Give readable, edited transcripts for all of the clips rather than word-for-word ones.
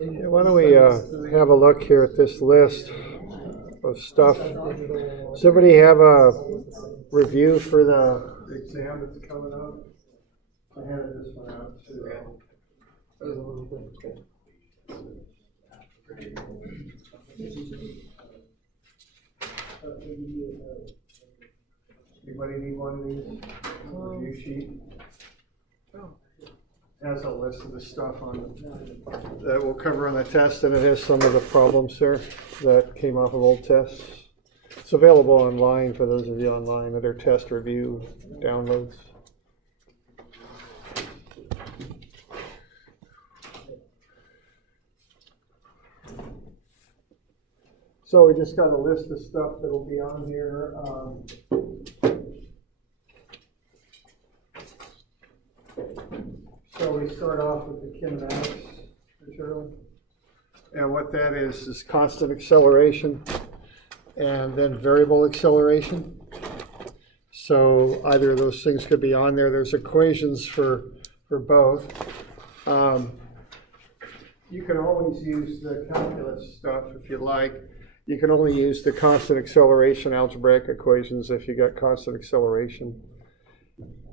Yeah, why don't we have a look here at this list of stuff. Does everybody have a review for the exam that's coming up? I handed this one out too. Anybody need one of these? Review sheet? It has a list of the stuff on it that we'll cover on the test, and it has some of the problems there that came off of old tests. It's available online for those of you online that are test review downloads. So we just got a list of stuff that'll be on here. So we start off with the kinematics material. And what that is constant acceleration and then variable acceleration. So either of those things could be on there. There's equations for both. You can always use the calculus stuff if you like. You can only use the constant acceleration algebraic equations if you got constant acceleration.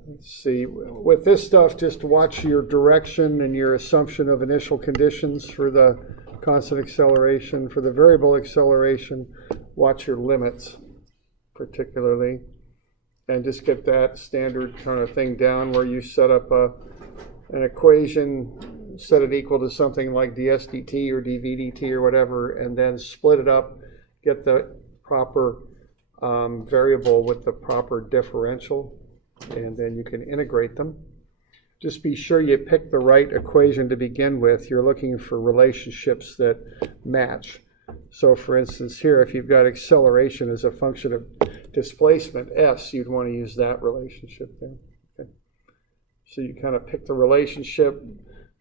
Let's see, with this stuff, just watch your direction and your assumption of initial conditions for the constant acceleration. For the variable acceleration, watch your limits particularly, and just get that standard kind of thing down where you set up an equation, set it equal to something like ds dt or dv dt or whatever, and then split it up, get the proper variable with the proper differential, and then you can integrate them. Just be sure you pick the right equation to begin with. You're looking for relationships that match. So for instance here, if you've got acceleration as a function of displacement s, you'd want to use that relationship there. Okay. So you kind of pick the relationship,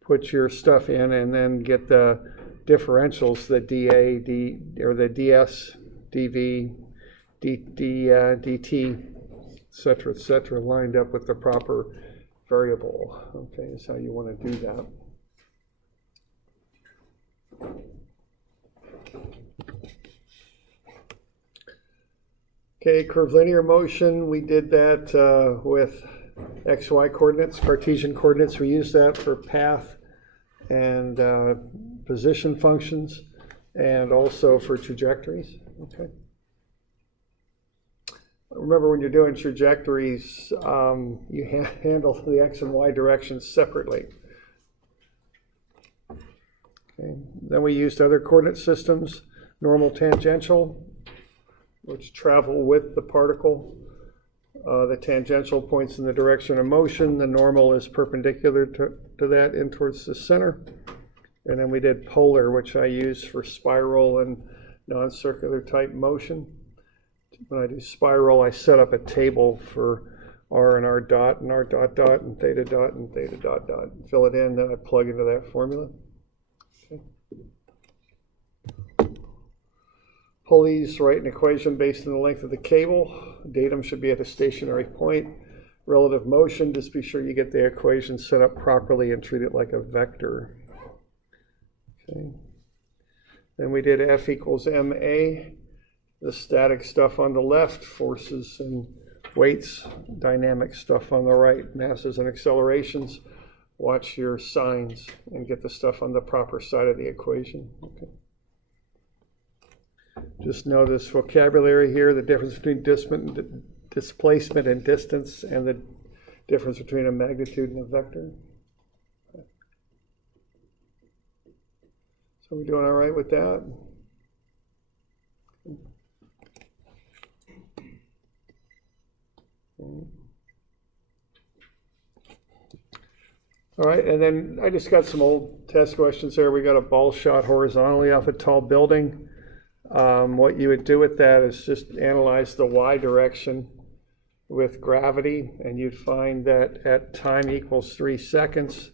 put your stuff in, and then get the differentials, the dA, d, or the ds, dv, dt, et cetera, lined up with the proper variable. Okay, is how you want to do that. Okay, curvilinear motion, we did that with XY coordinates, Cartesian coordinates. We use that for path and position functions, and also for trajectories. Okay. Remember, when you're doing trajectories, you handle the x and y directions separately. Okay. Then we used other coordinate systems, normal tangential, which travel with the particle. The tangential points in the direction of motion. The normal is perpendicular to that in towards the center. And then we did polar, which I use for spiral and non-circular type motion. When I do spiral, I set up a table for r and r dot and r dot dot and theta dot and theta dot dot. Fill it in, then I plug into that formula. Okay. Pulleys, write an equation based on the length of the cable. Datum should be at a stationary point. Relative motion, just be sure you get the equation set up properly and treat it like a vector. Okay. Then we did F equals ma. The static stuff on the left, forces and weights, dynamic stuff on the right, masses and accelerations. Watch your signs and get the stuff on the proper side of the equation. Okay. Just know this vocabulary here, the difference between displacement and distance, and the difference between a magnitude and a vector. Okay. So we're doing all right with that? All right, and then I just got some old test questions there. We got a ball shot horizontally off a tall building. What you would do with that is just analyze the y direction with gravity, and you'd find that at time equals 3 seconds,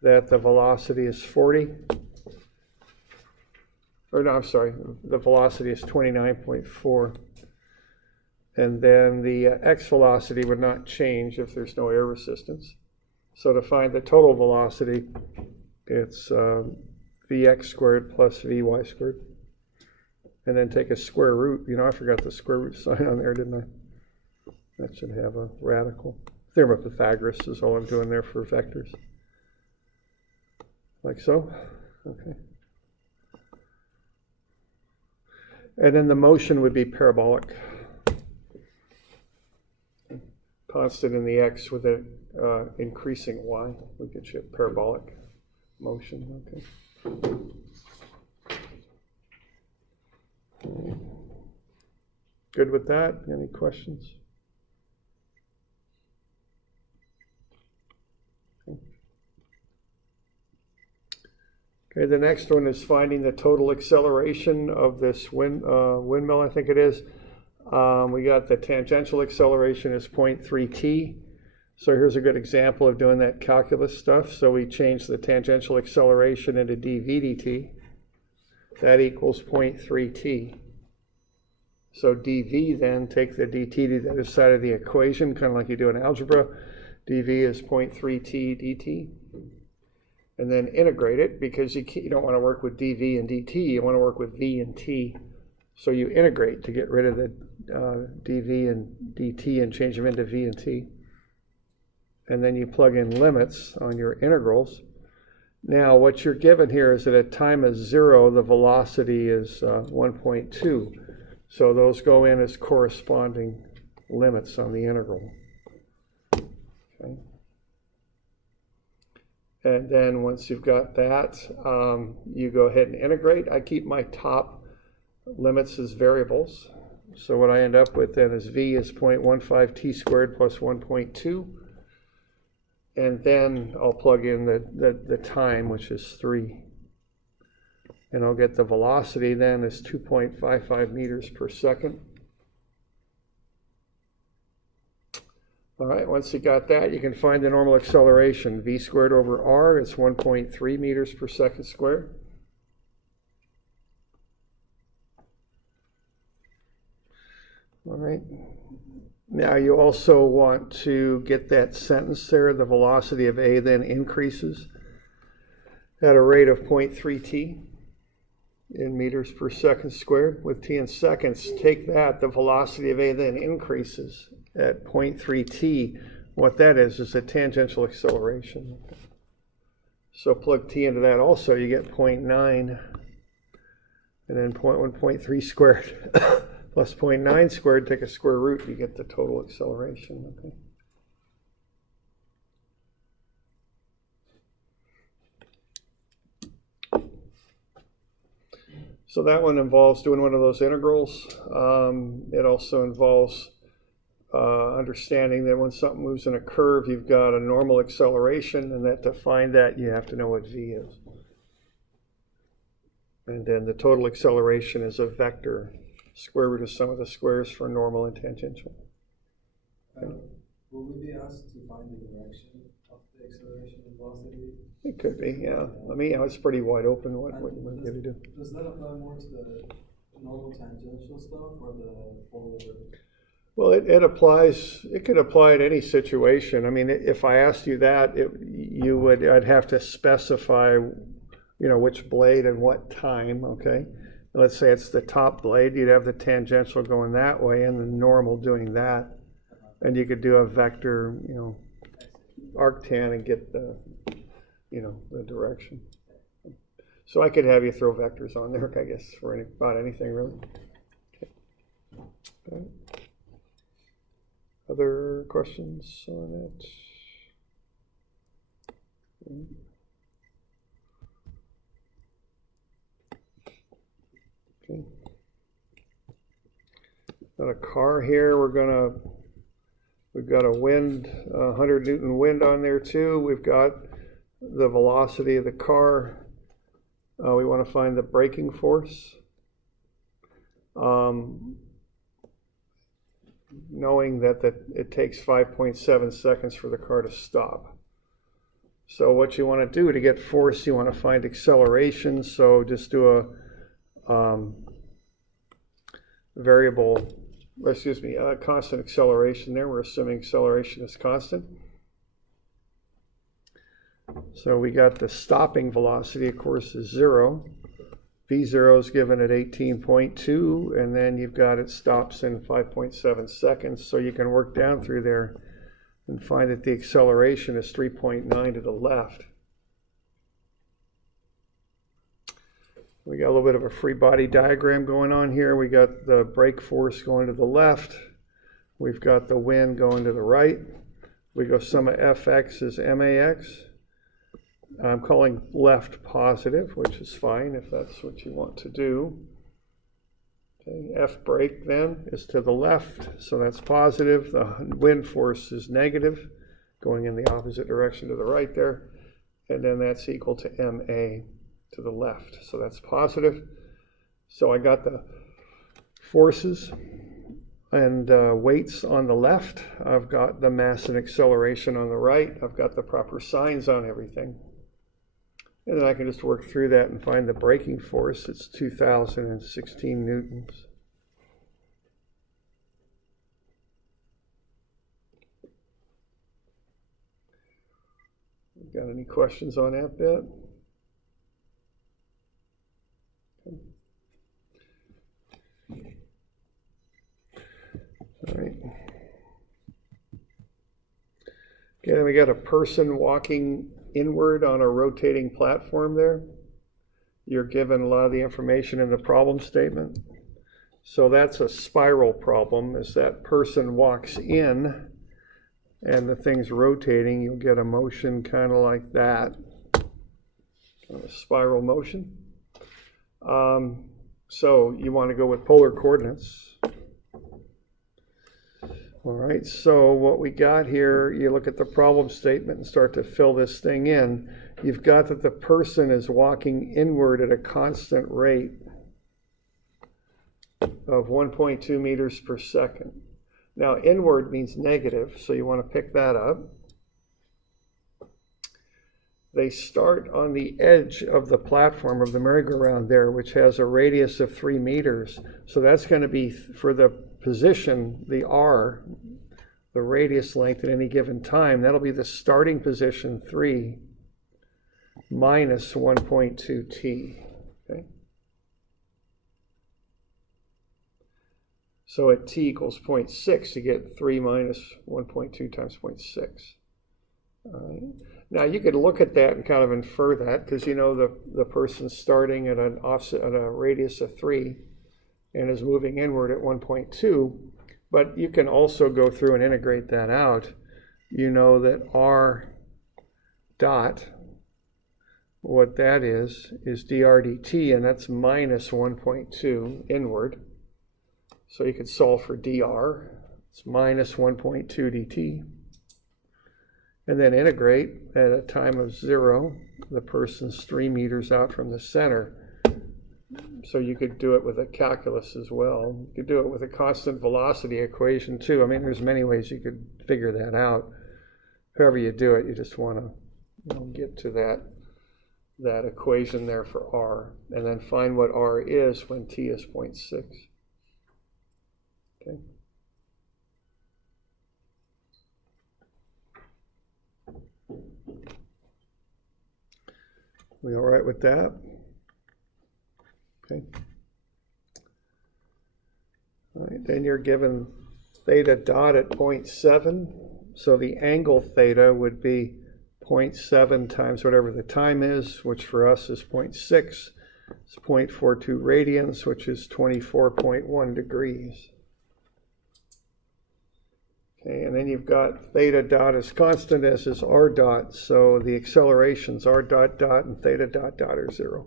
that the velocity is 40. Or no, I'm sorry, the velocity is 29.4. And then the x velocity would not change if there's no air resistance. So to find the total velocity, it's v vx squared plus vy squared. And then take a square root. You know, I forgot the square root sign on there, didn't I? That should have a radical. Theorem of Pythagoras is all I'm doing there for vectors. Like so. Okay. And then the motion would be parabolic. Constant in the x with an increasing y would get you a parabolic motion. Okay. Good with that? Any questions? Okay, the next one is finding the total acceleration of this windmill, I think it is. We got the tangential acceleration is 0.3 t. So here's a good example of doing that calculus stuff. So we change the tangential acceleration into dv dt. That equals 0.3 t. So dv then, take the dt to the other side of the equation, kind of like you do in algebra. dv is 0.3 t dt. And then integrate it, because you don't want to work with dv and dt, you want to work with v and t. So you integrate to get rid of the dv and dt and change them into v and t. And then you plug in limits on your integrals. Now what you're given here is that at time of 0, the velocity is 1.2. So those go in as corresponding limits on the integral. Okay. And then once you've got that, you go ahead and integrate. I keep my top limits as variables. So what I end up with then is v is 0.15 t squared plus 1.2. And then I'll plug in the time, which is 3. And I'll get the velocity then is 2.55 meters per second. All right, once you got that, you can find the normal acceleration. V squared over r is 1.3 meters per second squared. All right. Now you also want to get that sentence there. The velocity of a then increases at a rate of 0.3 t in meters per second squared. With t in seconds, take that, the velocity of a then increases at 0.3 t. What that is a tangential acceleration. So plug t into that also, you get 0.9, and then 1.3 squared plus 0.9 squared, take a square root, you get the total acceleration. Okay. So that one involves doing one of those integrals. It also involves understanding that when something moves in a curve, you've got a normal acceleration, and that to find that, you have to know what v is. And then the total acceleration is a vector, square root of sum of the squares for normal and tangential. Will we be asked to find the direction of the acceleration and velocity? It could be, yeah. I mean, it's pretty wide open what you might be able to do. Does that apply more to the normal tangential stuff or the forward? Well, it applies. It could apply in any situation. I mean, if I asked you that, I'd have to specify, which blade and what time. Okay, let's say it's the top blade. You'd have the tangential going that way and the normal doing that, and you could do a vector, arctan and get the, the direction. So I could have you throw vectors on there, I guess, for about anything really. Okay. Other questions on it? Okay. Got a car here. We've got a wind, 100 Newton wind on there too. We've got the velocity of the car. We want to find the braking force. Knowing that it takes 5.7 seconds for the car to stop. So what you want to do to get force, you want to find acceleration. So just do a constant acceleration there. We're assuming acceleration is constant. So we got the stopping velocity, of course, is 0. V0 is given at 18.2, and then you've got it stops in 5.7 seconds. So you can work down through there and find that the acceleration is 3.9 to the left. We got a little bit of a free body diagram going on here. We got the brake force going to the left. We've got the wind going to the right. We go sum of Fx is max. I'm calling left positive, which is fine if that's what you want to do. Okay, F brake then is to the left, so that's positive. The wind force is negative, going in the opposite direction to the right there. And then that's equal to ma to the left, so that's positive. So I got the forces and weights on the left. I've got the mass and acceleration on the right. I've got the proper signs on everything. And then I can just work through that and find the braking force. It's 2,016 newtons. Got any questions on that bit? All right. Okay, then we got a person walking inward on a rotating platform there. You're given a lot of the information in the problem statement. So that's a spiral problem. As that person walks in and the thing's rotating, you'll get a motion kind of like that, kind of a spiral motion. So you want to go with polar coordinates. All right, so what we got here, you look at the problem statement and start to fill this thing in. You've got that the person is walking inward at a constant rate of 1.2 meters per second. Now, inward means negative, so you want to pick that up. They start on the edge of the platform of the merry-go-round there, which has a radius of 3 meters. So that's going to be, for the position, the r, the radius length at any given time, that'll be the starting position 3 minus 1.2 t. Okay? So at t equals 0.6, you get 3 minus 1.2 times 0.6. All right. Now you could look at that and kind of infer that, because you know the person's starting at an offset at a radius of 3 and is moving inward at 1.2, but you can also go through and integrate that out. You know that r dot, what that is dr dt, and that's minus 1.2 inward. So you could solve for dr, it's minus 1.2 dt. And then integrate at a time of 0, the person's 3 meters out from the center. So you could do it with a calculus as well. You could do it with a constant velocity equation too. I mean, there's many ways you could figure that out. However you do it, you just want to get to that equation there for r, and then find what r is when t is 0.6. Okay. We all right with that? Okay. All right, then you're given theta dot at 0.7. So the angle theta would be 0.7 times whatever the time is, which for us is 0.6. It's 0.42 radians, which is 24.1 degrees. Okay, and then you've got theta dot is constant, as is r dot, so the accelerations r dot dot and theta dot dot are 0.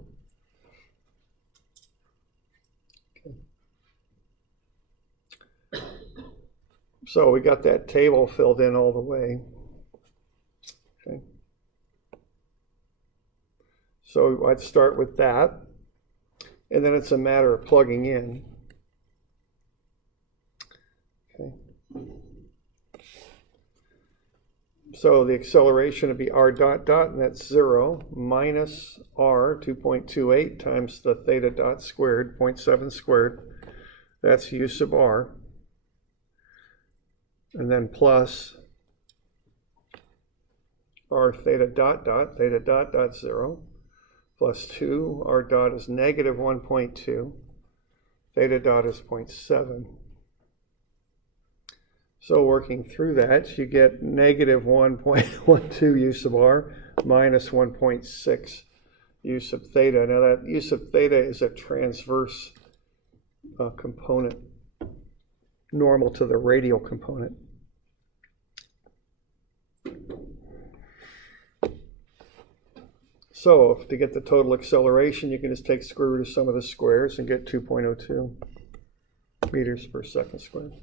Okay. So we got that table filled in all the way. Okay. So let's start with that, and then it's a matter of plugging in. Okay. So the acceleration would be r dot dot, and that's 0, minus r, 2.28, times the theta dot squared, 0.7 squared. That's u sub r. And then plus r theta dot 0, plus 2, r dot is negative 1.2, theta dot is 0.7. So working through that, you get negative 1.12 u sub r minus 1.6 u sub theta. Now that u sub theta is a transverse component, normal to the radial component. So to get the total acceleration, you can just take square root of sum of the squares and get 2.02 meters per second squared.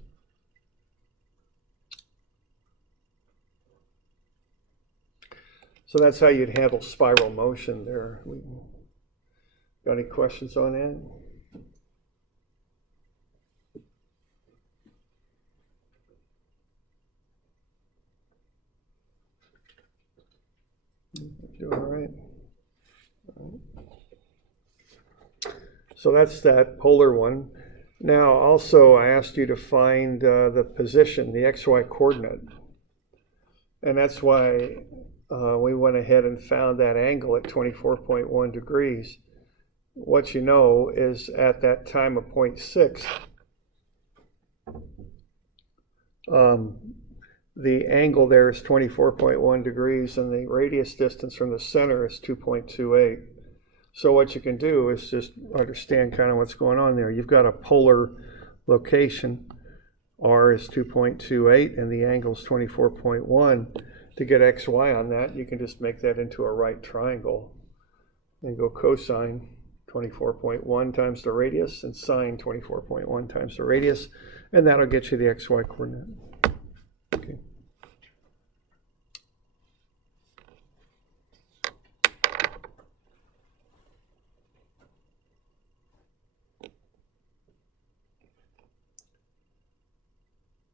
So that's how you'd handle spiral motion there. Got any questions on that? Doing all right. So that's that polar one. Now also I asked you to find the position, the XY coordinate. And that's why we went ahead and found that angle at 24.1 degrees. What you know is at that time of 0.6, the angle there is 24.1 degrees and the radius distance from the center is 2.28. So what you can do is just understand kind of what's going on there. You've got a polar location, r is 2.28 and the angle is 24.1. To get xy on that, you can just make that into a right triangle and go cosine 24.1 times the radius and sine 24.1 times the radius, and that'll get you the xy coordinate. Okay.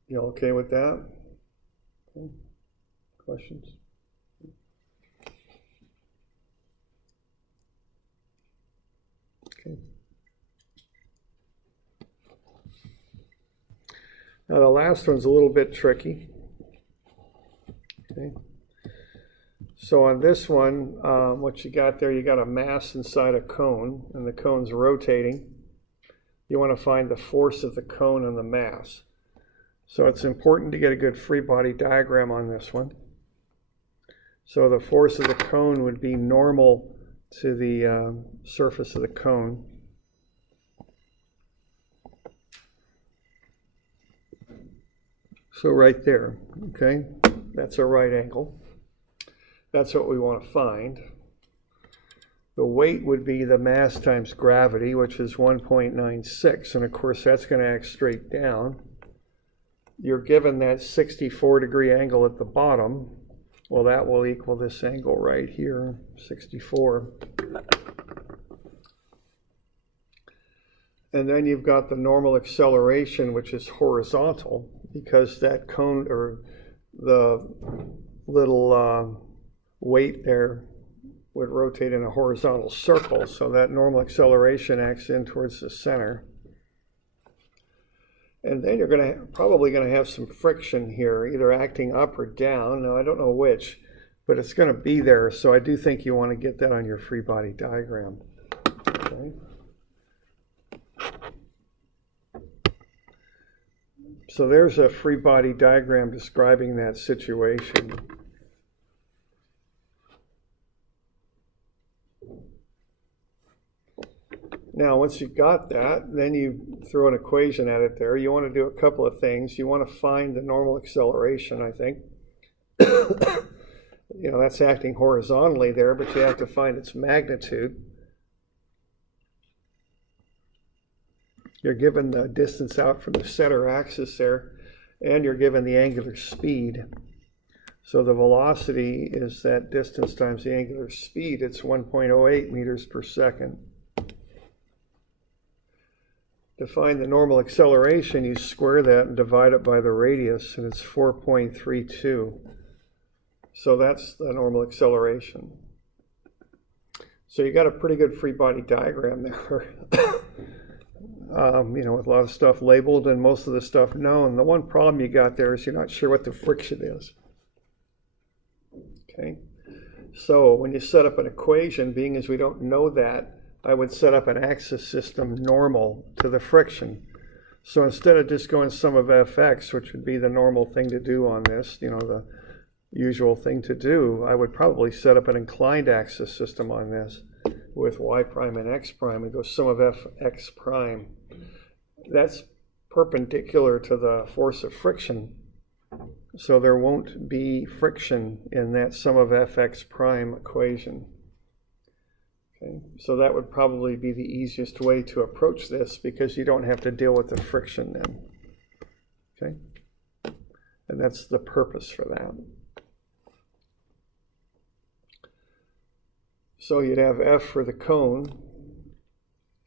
You okay with that? Okay. Questions? Okay. Now the last one's a little bit tricky. Okay. So on this one, what you got there, you got a mass inside a cone, and the cone's rotating. You want to find the force of the cone on the mass. So it's important to get a good free body diagram on this one. So the force of the cone would be normal to the surface of the cone. So right there, okay, that's a right angle. That's what we want to find. The weight would be the mass times gravity, which is 1.96, and of course that's going to act straight down. You're given that 64-degree angle at the bottom. Well, that will equal this angle right here, 64. And then you've got the normal acceleration, which is horizontal, because that cone, or the little weight there, would rotate in a horizontal circle. So that normal acceleration acts in towards the center. And then you're probably going to have some friction here, either acting up or down. Now, I don't know which, but it's going to be there. So I do think you want to get that on your free body diagram. Okay. So there's a free body diagram describing that situation. Now, once you've got that, then you throw an equation at it there. You want to do a couple of things. You want to find the normal acceleration, I think. You know, that's acting horizontally there, but you have to find its magnitude. You're given the distance out from the center axis there, and you're given the angular speed. So the velocity is that distance times the angular speed. It's 1.08 meters per second. To find the normal acceleration, you square that and divide it by the radius, and it's 4.32. So that's the normal acceleration. So you got a pretty good free body diagram there. You know, with a lot of stuff labeled and most of the stuff known. The one problem you got there is you're not sure what the friction is. Okay. So when you set up an equation, being as we don't know that, I would set up an axis system normal to the friction. So instead of just going sum of fx, which would be the normal thing to do on this, the usual thing to do, I would probably set up an inclined axis system on this with y prime and x prime and go sum of fx prime. That's perpendicular to the force of friction, so there won't be friction in that sum of fx prime equation. Okay, so that would probably be the easiest way to approach this because you don't have to deal with the friction then. Okay, and that's the purpose for that. So you'd have f for the cone,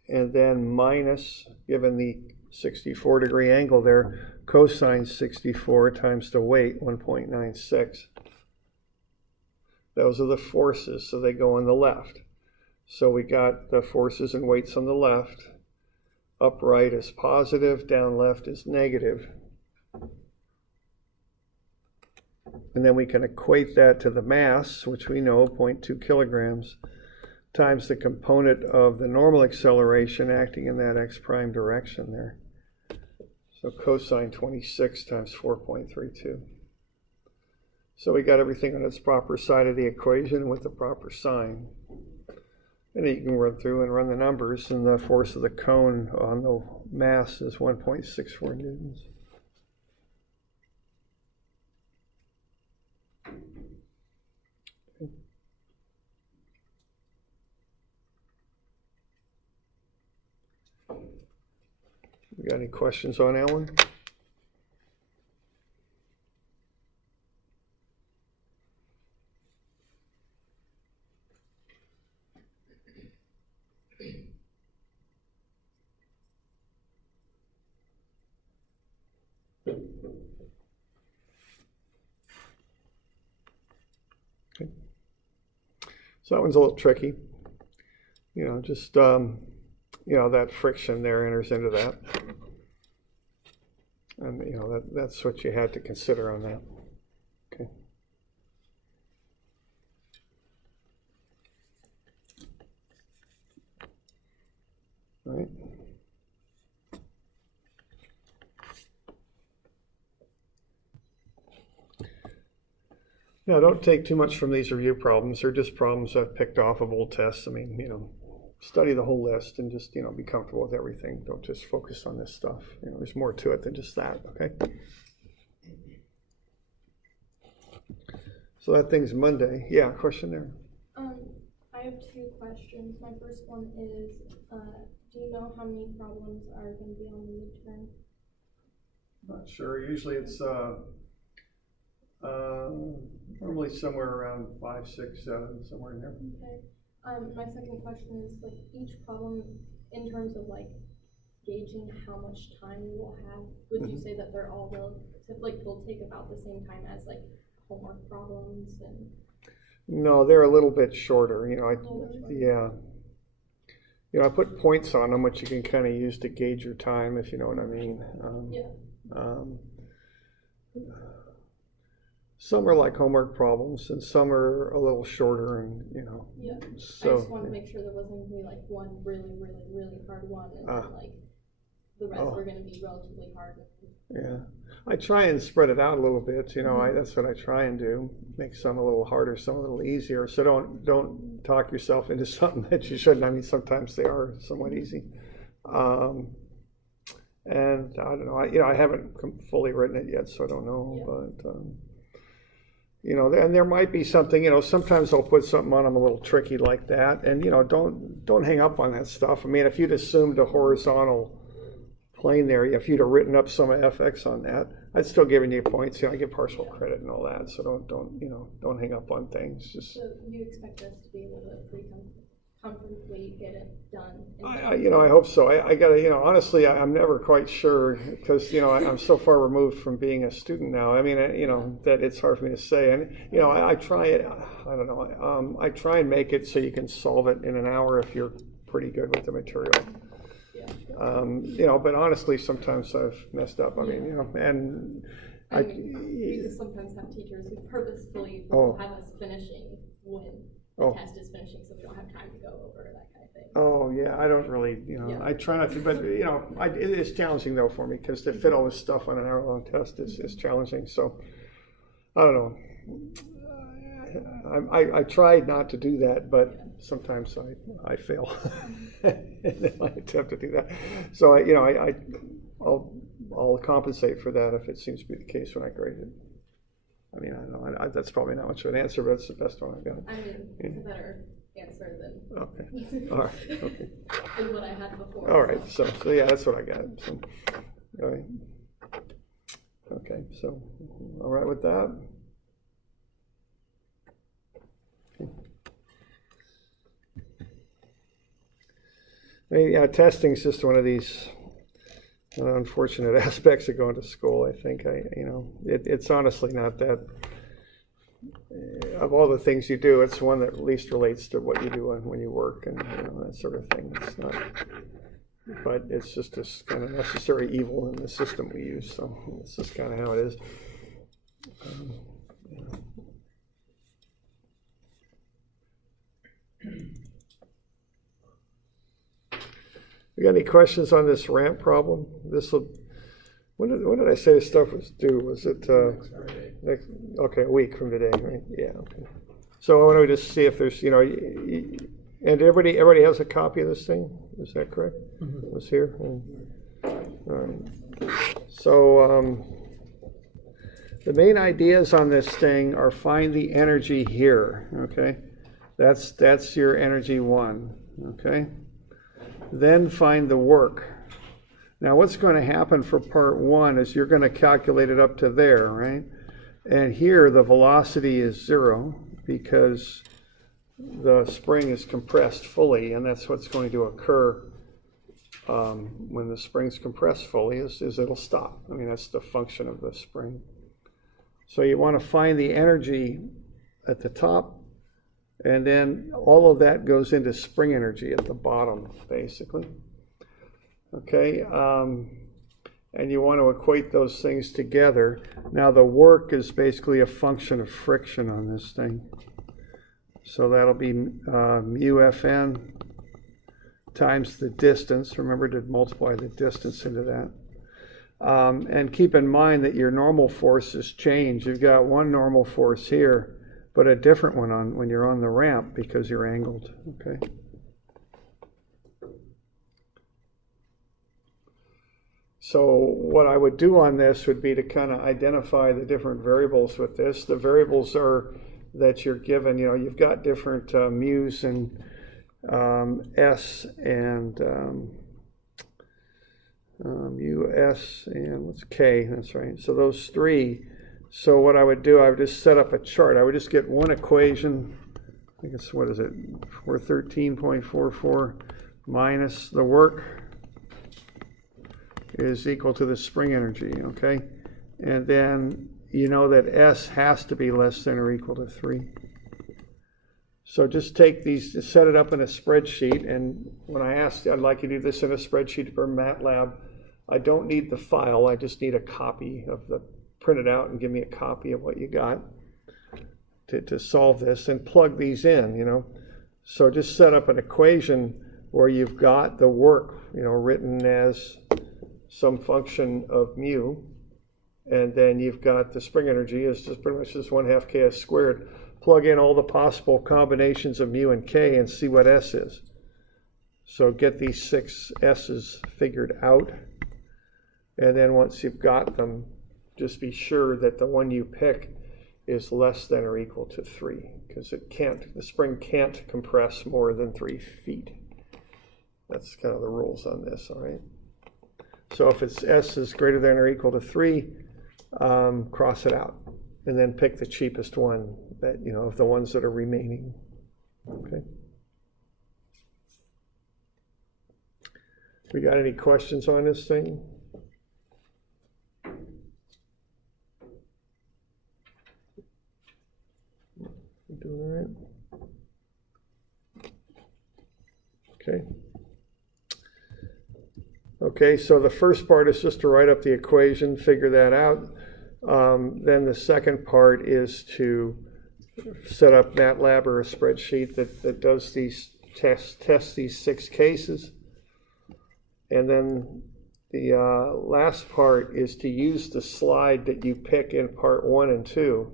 and then minus, given the 64-degree angle there, cosine 64 times the weight, 1.96. Those are the forces, so they go on the left. So we got the forces and weights on the left. Up right is positive, down left is negative. And then we can equate that to the mass, which we know, 0.2 kilograms, times the component of the normal acceleration acting in that x prime direction there. So cosine 26 times 4.32. So we got everything on its proper side of the equation with the proper sign. And you can run through and run the numbers, and the force of the cone on the mass is 1.64 newtons. You got any questions on that one? Okay. So that one's a little tricky. Just that friction there enters into that. And that's what you had to consider on that. Okay. All right. Now, don't take too much from these review problems. They're just problems I've picked off of old tests. I mean, study the whole list and just, be comfortable with everything. Don't just focus on this stuff. There's more to it than just that, okay? So that thing's Monday. Yeah, question there? I have two questions. My first one is, do you know how many problems are going to be on the midterm? Not sure. Usually it's normally somewhere around 5, 6, 7, somewhere in there. Okay. My second question is, each problem, in terms of gauging how much time you will have, would you say that they're all relative, they'll take about the same time as homework problems and? No, they're a little bit shorter. Yeah. I put points on them, which you can kind of use to gauge your time, if you know what I mean. Some are like homework problems, and some are a little shorter, and Yeah. So I just want to make sure there wasn't going to be one really, really, really hard one, and then the rest are going to be relatively hard. Yeah, I try and spread it out a little bit. That's what I try and do. Make some a little harder, some a little easier. So don't talk yourself into something that you shouldn't. I mean, sometimes they are somewhat easy. And I don't know. I haven't fully written it yet, so I don't know. But and there might be something. Sometimes I'll put something on them a little tricky like that. And don't hang up on that stuff. I mean, if you'd assumed a horizontal plane there, if you'd have written up some fx on that, I'd still giving you points. I give partial credit and all that. So don't hang up on things. Just. So you expect us to be able to pretty comfortably get it done? I hope so. I gotta, honestly, I'm never quite sure because, I'm so far removed from being a student now. I mean, that it's hard for me to say. And, I try it, I don't know. I try and make it so you can solve it in an hour if you're pretty good with the material. But honestly, sometimes I've messed up. I mean, we sometimes have teachers who purposefully have us finishing when the Oh. test is finishing, so we don't have time to go over that kind of thing. Oh, yeah, I don't really, Yeah. I try not to, but, it is challenging though for me, because to fit all this stuff on an hour-long test is challenging, so, I don't know. I tried not to do that, but sometimes I fail. And I attempt to do that. So, I'll compensate for that if it seems to be the case when I grade it. I mean, I don't know, that's probably not much of an answer, but it's the best one I've got. I mean, it's a better answer than Okay, all right, okay. than what I had before. All right, so yeah, that's what I got. So, all right. Okay, so, all right with that? I mean, yeah, testing is just one of these unfortunate aspects of going to school. I think it's honestly not that. Of all the things you do, it's one that least relates to what you do when you work and that sort of thing. It's not, but it's just this kind of necessary evil in the system we use. So it's just kind of how it is. You got any questions on this ramp problem? When did I say this stuff was due? Was it next? Okay, a week from today, right? Yeah. Okay. So why don't we just see if there's and everybody has a copy of this thing? Is that correct? Mm-hmm. It was here. All right. So the main ideas on this thing are find the energy here. Okay, that's your energy 1. Okay. Then find the work. Now what's going to happen for part 1 is you're going to calculate it up to there, right? And here the velocity is 0 because the spring is compressed fully, and that's what's going to occur when the spring's compressed fully is it'll stop. I mean, that's the function of the spring. So you want to find the energy at the top, and then all of that goes into spring energy at the bottom, basically. Okay, and you want to equate those things together. Now the work is basically a function of friction on this thing. So that'll be mu Fn times the distance. Remember to multiply the distance into that. And keep in mind that your normal forces change. You've got one normal force here, but a different one when you're on the ramp because you're angled, okay? So what I would do on this would be to kind of identify the different variables with this. The variables are that you're given, you've got different mu's and S and US and what's K, that's right. So those 3. So what I would do, I would just set up a chart. I would just get one equation, I think it's, 413.44 minus the work is equal to the spring energy, okay? And then you know that S has to be less than or equal to 3. So just take these, set it up in a spreadsheet, and when I asked, I'd like you to do this in a spreadsheet for MATLAB, I don't need the file, I just need a copy of the, print it out and give me a copy of what you got to solve this, and plug these in, So just set up an equation where you've got the work, written as some function of mu, and then you've got the spring energy is just pretty much just 1/2 ks squared. Plug in all the possible combinations of mu and k and see what S is. So get these 6 S's figured out, and then once you've got them, just be sure that the one you pick is less than or equal to 3, because the spring can't compress more than 3 feet. That's kind of the rules on this, all right? So if it's S is greater than or equal to 3, cross it out, and then pick the cheapest one that, of the ones that are remaining, okay? We got any questions on this thing? You doing all right? Okay. Okay, so the first part is just to write up the equation, figure that out. Then the second part is to set up MATLAB or a spreadsheet that does these tests these 6 cases. And then the last part is to use the slide that you pick in part 1 and 2.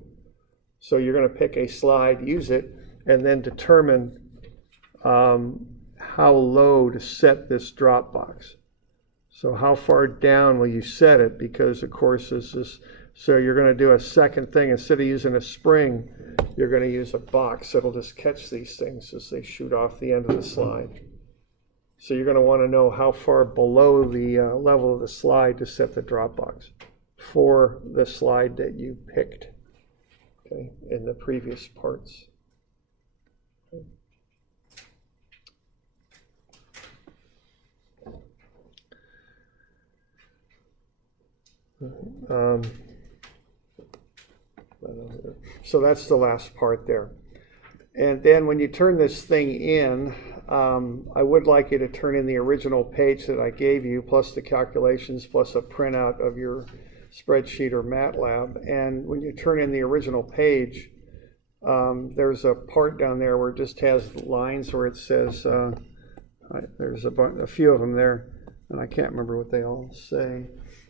So you're going to pick a slide, use it, and then determine how low to set this drop box. So how far down will you set it? Because of course this is, so you're going to do a second thing. Instead of using a spring, you're going to use a box that'll just catch these things as they shoot off the end of the slide. So you're going to want to know how far below the level of the slide to set the drop box for the slide that you picked, okay, in the previous parts. So that's the last part there. And then when you turn this thing in, I would like you to turn in the original page that I gave you, plus the calculations, plus a printout of your spreadsheet or MATLAB. And when you turn in the original page, there's a part down there where it just has lines where it says, there's a few of them there, and I can't remember what they all say.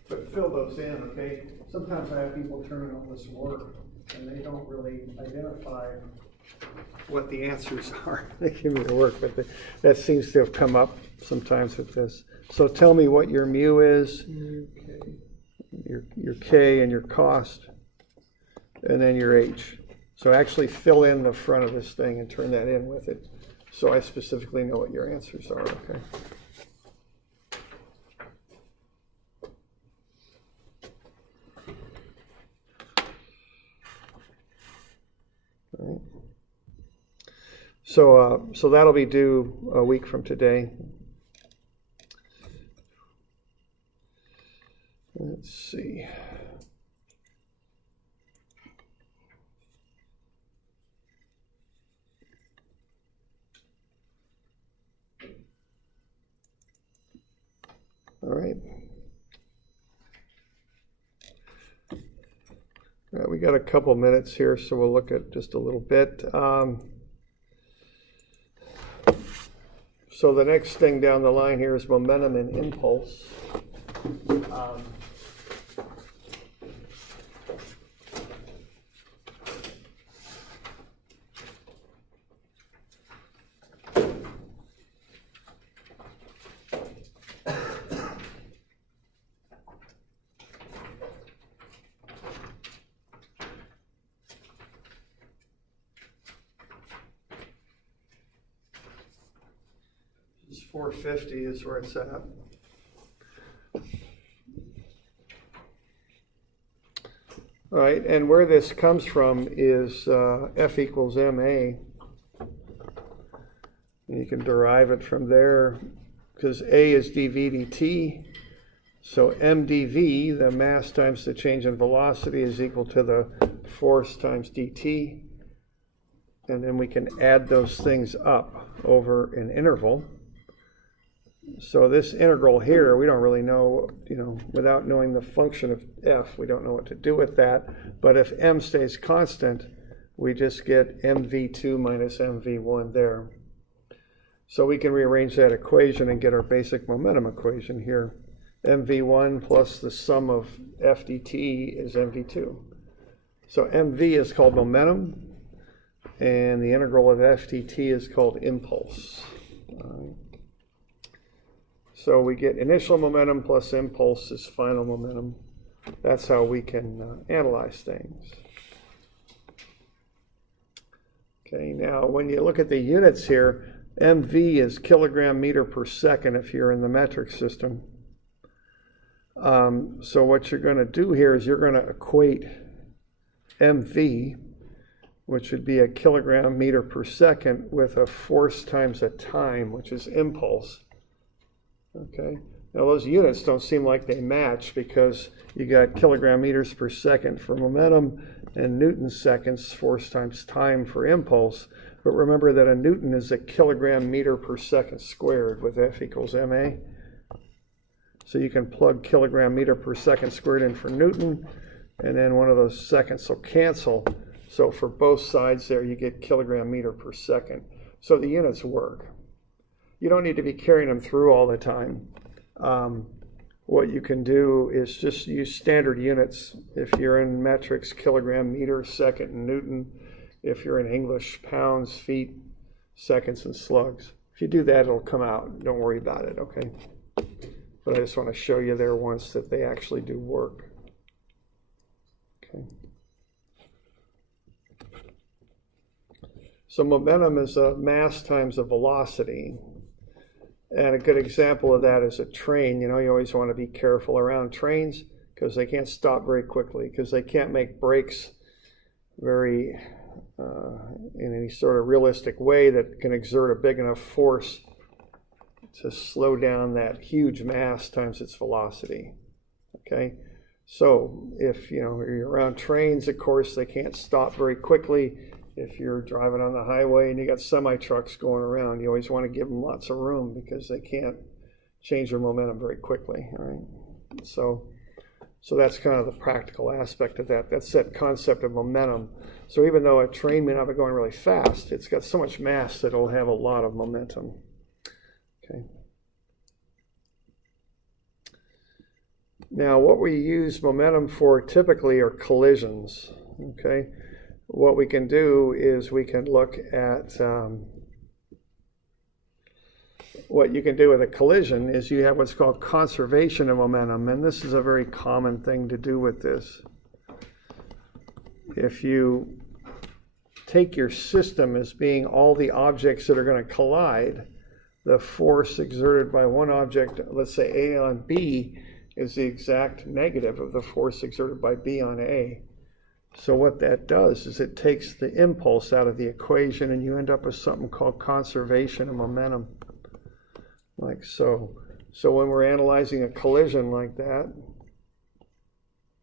But fill those in, okay? Sometimes I have people turn in all this work, and they don't really identify what the answers are. They give me the work, but that seems to have come up sometimes with this. So tell me what your mu is, your K and your cost, and then your H. So actually fill in the front of this thing and turn that in with it, so I specifically know what your answers are, okay? All right. So that'll be due a week from today. Let's see. All right. We got a couple minutes here, so we'll look at just a little bit. So the next thing down the line here is momentum and impulse. This 450 is where it's at. All right, and where this comes from is F equals MA. And you can derive it from there because A is dV dt. So mdv, the mass times the change in velocity, is equal to the force times dt. And then we can add those things up over an interval. So this integral here, we don't really know, without knowing the function of f, we don't know what to do with that. But if m stays constant, we just get mv2 minus mv1 there. So we can rearrange that equation and get our basic momentum equation here. mv1 plus the sum of f dt is mv2. So mv is called momentum, and the integral of f dt is called impulse. So we get initial momentum plus impulse is final momentum. That's how we can analyze things. Okay, now when you look at the units here, MV is kilogram meter per second if you're in the metric system. So what you're going to do here is you're going to equate MV, which would be a kilogram meter per second, with a force times a time, which is impulse. Okay, now those units don't seem like they match because you got kilogram meters per second for momentum and Newton seconds, force times time for impulse. But remember that a Newton is a kilogram meter per second squared with F equals MA. So you can plug kilogram meter per second squared in for Newton, and then one of those seconds will cancel. So for both sides there, you get kilogram meter per second. So the units work. You don't need to be carrying them through all the time. What you can do is just use standard units. If you're in metrics, kilogram, meter, second, and Newton. If you're in English, pounds, feet, seconds, and slugs. If you do that, it'll come out. Don't worry about it, okay? But I just want to show you there once that they actually do work. Okay. So momentum is a mass times a velocity. And a good example of that is a train. You know, you always want to be careful around trains because they can't stop very quickly, because they can't make brakes very in any sort of realistic way that can exert a big enough force to slow down that huge mass times its velocity. Okay, so if you're around trains, of course they can't stop very quickly. If you're driving on the highway and you got semi trucks going around, you always want to give them lots of room because they can't change their momentum very quickly. All right, so that's kind of the practical aspect of that. That's that concept of momentum. So even though a train may not be going really fast, it's got so much mass that it'll have a lot of momentum. Okay. Now, what we use momentum for typically are collisions. Okay. What we can do is we can look at what you can do with a collision is you have what's called conservation of momentum, and this is a very common thing to do with this. If you take your system as being all the objects that are going to collide, the force exerted by one object, let's say A on B, is the exact negative of the force exerted by B on A. So what that does is it takes the impulse out of the equation, and you end up with something called conservation of momentum. Like so. So when we're analyzing a collision like that,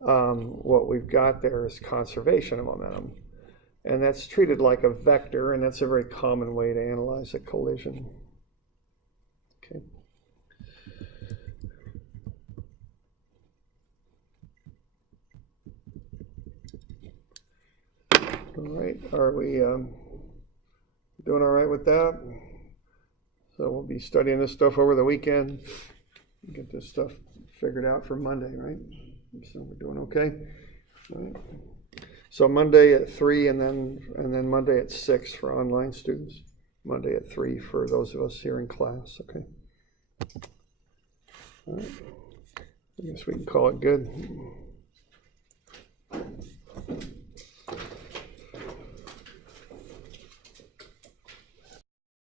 what we've got there is conservation of momentum. And that's treated like a vector, and that's a very common way to analyze a collision. Okay. All right, are we doing all right with that? So we'll be studying this stuff over the weekend. Get this stuff figured out for Monday, right? So we're doing okay. All right. So Monday at 3 and then Monday at 6 for online students. Monday at 3 for those of us here in class, okay? All right. I guess we can call it good.